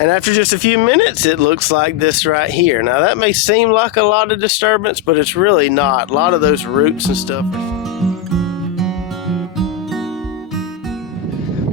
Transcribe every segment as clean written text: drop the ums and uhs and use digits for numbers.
And after just a few minutes, it looks like this right here. Now that may seem like a lot of disturbance, but it's really not. A lot of those roots and stuff.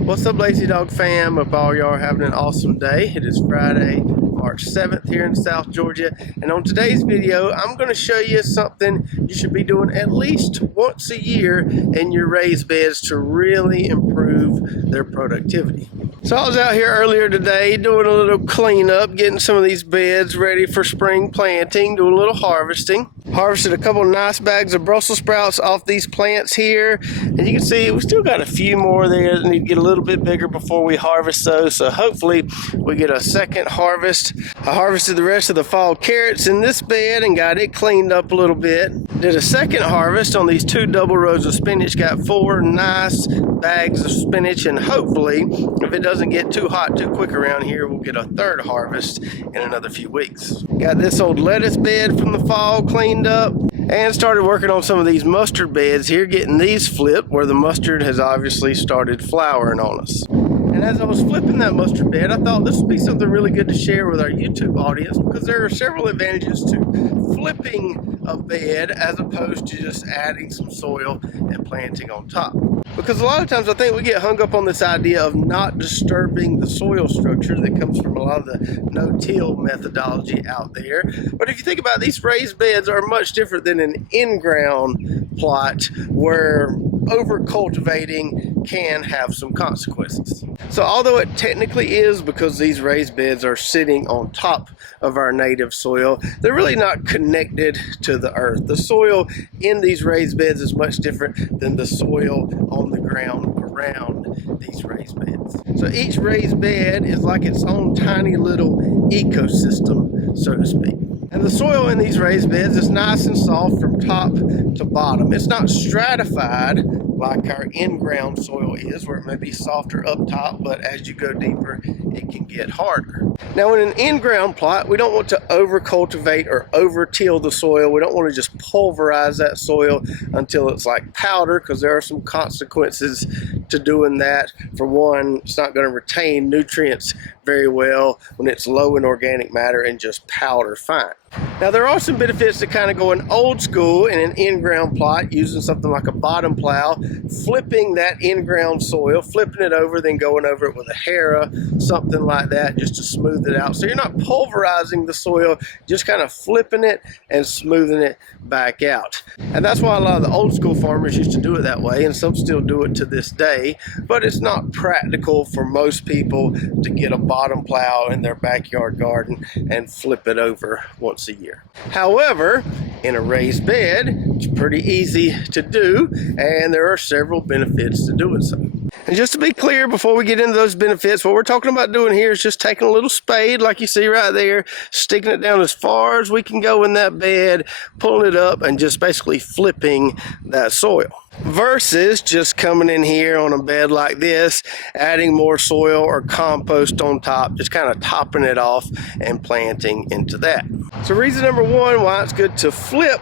What's up, Lazy Dog fam? Hope all y'all are having an awesome day. It is Friday, March 7th here in South Georgia. And on today's video, I'm going to show you something you should be doing at least once a year in your raised beds to really improve their productivity. So I was out here earlier today doing a little cleanup, getting some of these beds ready for spring planting, doing a little harvesting. Harvested a couple of nice bags of Brussels sprouts off these plants here. And you can see we still got a few more there that need to get a little bit bigger before we harvest those. So hopefully we get a second harvest. I harvested the rest of the fall carrots in this bed and got it cleaned up a little bit. Did a second harvest on these 2 double rows of spinach. Got 4 nice bags of spinach, and hopefully if it doesn't get too hot too quick around here, we'll get a third harvest in another few weeks. Got this old lettuce bed from the fall cleaned up and started working on some of these mustard beds here, getting these flipped where the mustard has obviously started flowering on us. And as I was flipping that mustard bed, I thought this would be something really good to share with our YouTube audience, because there are several advantages to flipping a bed as opposed to just adding some soil and planting on top. Because a lot of times I think we get hung up on this idea of not disturbing the soil structure that comes from a lot of the no-till methodology out there. But if you think about it, these raised beds are much different than an in-ground plot where over-cultivating can have some consequences. So although it technically is, because these raised beds are sitting on top of our native soil, they're really not connected to the earth. The soil in these raised beds is much different than the soil on the ground around these raised beds. So each raised bed is like its own tiny little ecosystem, so to speak. And the soil in these raised beds is nice and soft from top to bottom. It's not stratified like our in-ground soil is, where it may be softer up top, but as you go deeper, it can get harder. Now, in an in-ground plot, we don't want to over-cultivate or over-till the soil. We don't want to just pulverize that soil until it's like powder, because there are some consequences to doing that. For one, it's not going to retain nutrients very well when it's low in organic matter and just powder fine. Now, there are some benefits to kind of going old school in an in-ground plot, using something like a bottom plow, flipping that in-ground soil, flipping it over, then going over it with a harrow, something like that, just to smooth it out. So you're not pulverizing the soil, just kind of flipping it and smoothing it back out. And that's why a lot of the old school farmers used to do it that way, and some still do it to this day, but it's not practical for most people to get a bottom plow in their backyard garden and flip it over once a year. However, in a raised bed, it's pretty easy to do, and there are several benefits to doing so. And just to be clear, before we get into those benefits, what we're talking about doing here is just taking a little spade, like you see right there, sticking it down as far as we can go in that bed, pulling it up, and just basically flipping that soil. Versus just coming in here on a bed like this, adding more soil or compost on top, just kind of topping it off and planting into that. So reason number one why it's good to flip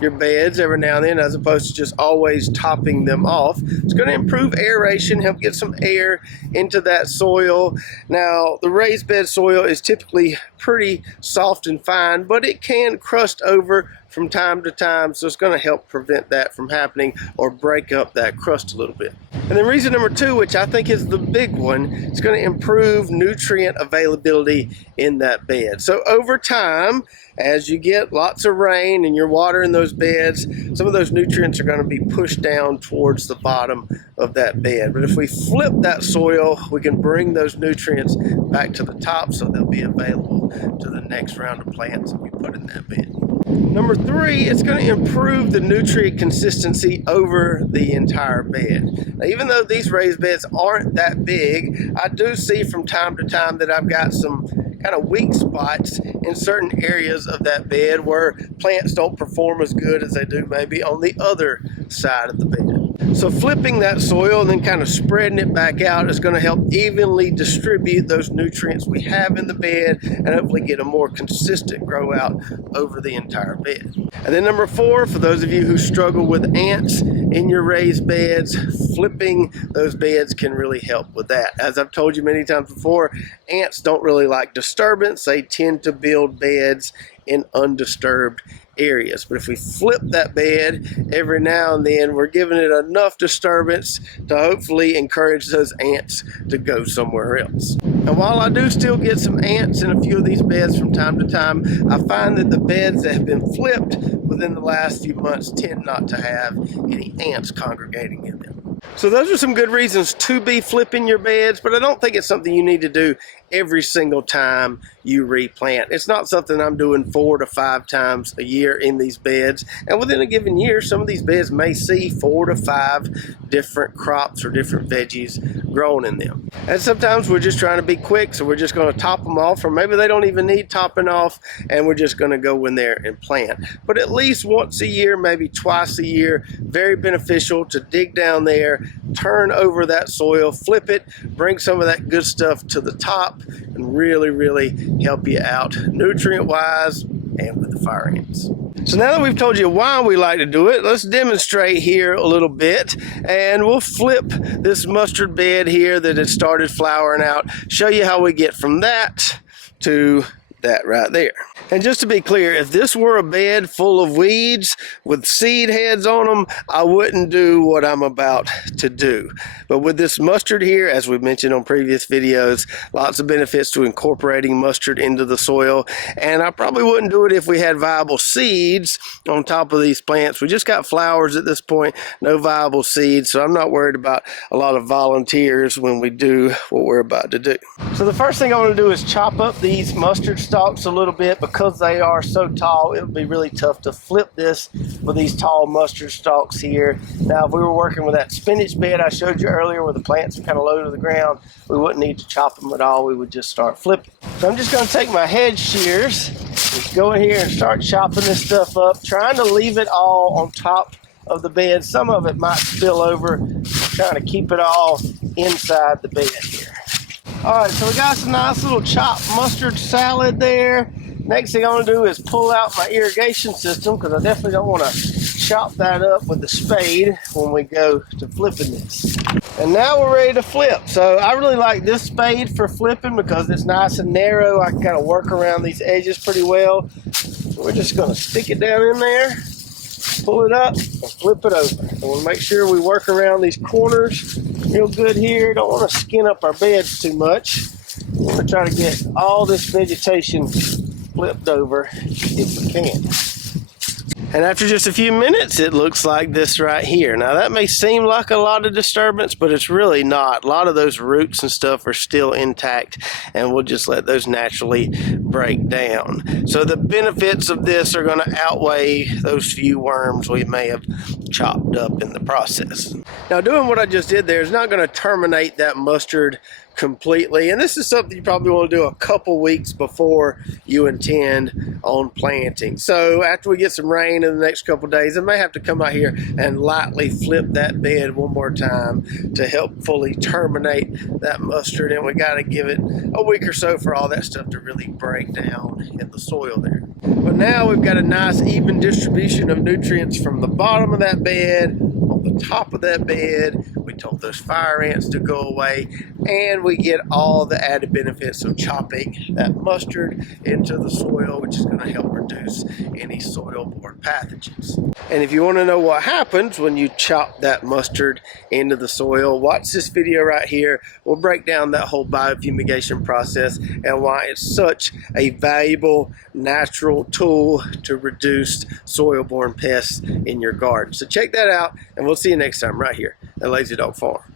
your beds every now and then, as opposed to just always topping them off. It's going to improve aeration, help get some air into that soil. Now, the raised bed soil is typically pretty soft and fine, but it can crust over from time to time, so it's going to help prevent that from happening or break up that crust a little bit. And then reason number two, which I think is the big one, it's going to improve nutrient availability in that bed. So over time, as you get lots of rain and you're watering those beds, some of those nutrients are going to be pushed down towards the bottom of that bed. But if we flip that soil, we can bring those nutrients back to the top, so they'll be available to the next round of plants that we put in that bed. Number three, it's going to improve the nutrient consistency over the entire bed. Now, even though these raised beds aren't that big, I do see from time to time that I've got some kind of weak spots in certain areas of that bed where plants don't perform as good as they do maybe on the other side of the bed. So flipping that soil and then kind of spreading it back out is going to help evenly distribute those nutrients we have in the bed and hopefully get a more consistent grow out over the entire bed. And then number four, for those of you who struggle with ants in your raised beds, flipping those beds can really help with that. As I've told you many times before, ants don't really like disturbance. They tend to build beds in undisturbed areas. But if we flip that bed every now and then, we're giving it enough disturbance to hopefully encourage those ants to go somewhere else. And while I do still get some ants in a few of these beds from time to time, I find that the beds that have been flipped within the last few months tend not to have any ants congregating in them. So those are some good reasons to be flipping your beds, but I don't think it's something you need to do every single time you replant. It's not something I'm doing 4 to 5 times a year in these beds. And within a given year, some of these beds may see 4 to 5 different crops or different veggies grown in them. And sometimes we're just trying to be quick, so we're just going to top them off, or maybe they don't even need topping off, and we're just going to go in there and plant. But at least once a year, maybe twice a year, very beneficial to dig down there, turn over that soil, flip it, bring some of that good stuff to the top, and really help you out nutrient wise and with the fire ants. So now that we've told you why we like to do it, let's demonstrate here a little bit, and we'll flip this mustard bed here that has started flowering out, show you how we get from that to that right there. And just to be clear, if this were a bed full of weeds with seed heads on them, I wouldn't do what I'm about to do. But with this mustard here, as we've mentioned on previous videos, lots of benefits to incorporating mustard into the soil. And I probably wouldn't do it if we had viable seeds on top of these plants. We just got flowers at this point, no viable seeds, so I'm not worried about a lot of volunteers when we do what we're about to do. So the first thing I want to do is chop up these mustard stalks a little bit. Because they are so tall, it would be really tough to flip this with these tall mustard stalks here. Now, if we were working with that spinach bed I showed you earlier where the plants are kind of low to the ground, we wouldn't need to chop them at all. We would just start flipping. So I'm just going to take my hedge shears, just go in here and start chopping this stuff up, trying to leave it all on top of the bed. Some of it might spill over. I'm trying to keep it all inside the bed here. All right, so we got some nice little chopped mustard salad there. Next thing I want to do is pull out my irrigation system, because I definitely don't want to chop that up with the spade when we go to flipping this. And now we're ready to flip. So I really like this spade for flipping because it's nice and narrow. I can kind of work around these edges pretty well. So we're just going to stick it down in there, pull it up, and flip it over. And we'll make sure we work around these corners real good here. Don't want to skin up our beds too much. We want to try to get all this vegetation flipped over if we can. And after just a few minutes, it looks like this right here. Now that may seem like a lot of disturbance, but it's really not. A lot of those roots and stuff are still intact, and we'll just let those naturally break down. So the benefits of this are going to outweigh those few worms we may have chopped up in the process. Now doing what I just did there is not going to terminate that mustard completely, and this is something you probably want to do a couple weeks before you intend on planting. So after we get some rain in the next couple days, I may have to come out here and lightly flip that bed one more time to help fully terminate that mustard, and we got to give it a week or so for all that stuff to really break down in the soil there. But now we've got a nice even distribution of nutrients from the bottom of that bed, on the top of that bed. We told those fire ants to go away, and we get all the added benefits of chopping that mustard into the soil, which is going to help reduce any soil-borne pathogens. And if you want to know what happens when you chop that mustard into the soil, watch this video right here. We'll break down that whole biofumigation process and why it's such a valuable natural tool to reduce soil-borne pests in your garden. So check that out, and we'll see you next time right here at Lazy Dog Farm.